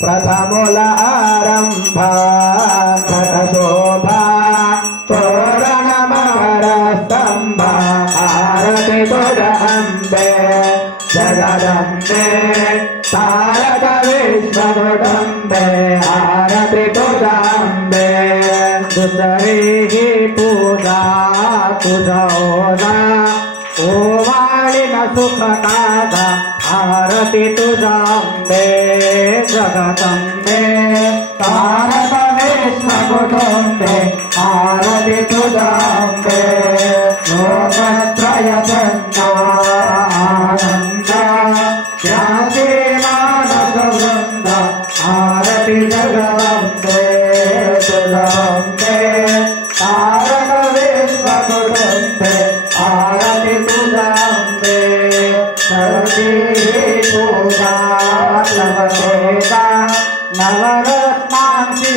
प्रथमोला आरंभा घटशोभा तोरण मकर स्तंभ आरती तुझ अंबे जगदंबे तारक विश्वगुडंबे आरती तुझ अंबे दुसरी ही पूजा तुझ ओझा ओवाळी न सुख काढा आरती तुझा अंबे जगदंबे तारक विश्वगुडंबे आरती तुझा अंबे लोकत्रय आनंद शांती मानस वृंद आरती जगदंबे जगदंबे तारक विश्वगुडंबे आरती तुझा अंबे सर्वी पूजा नवरत्नांची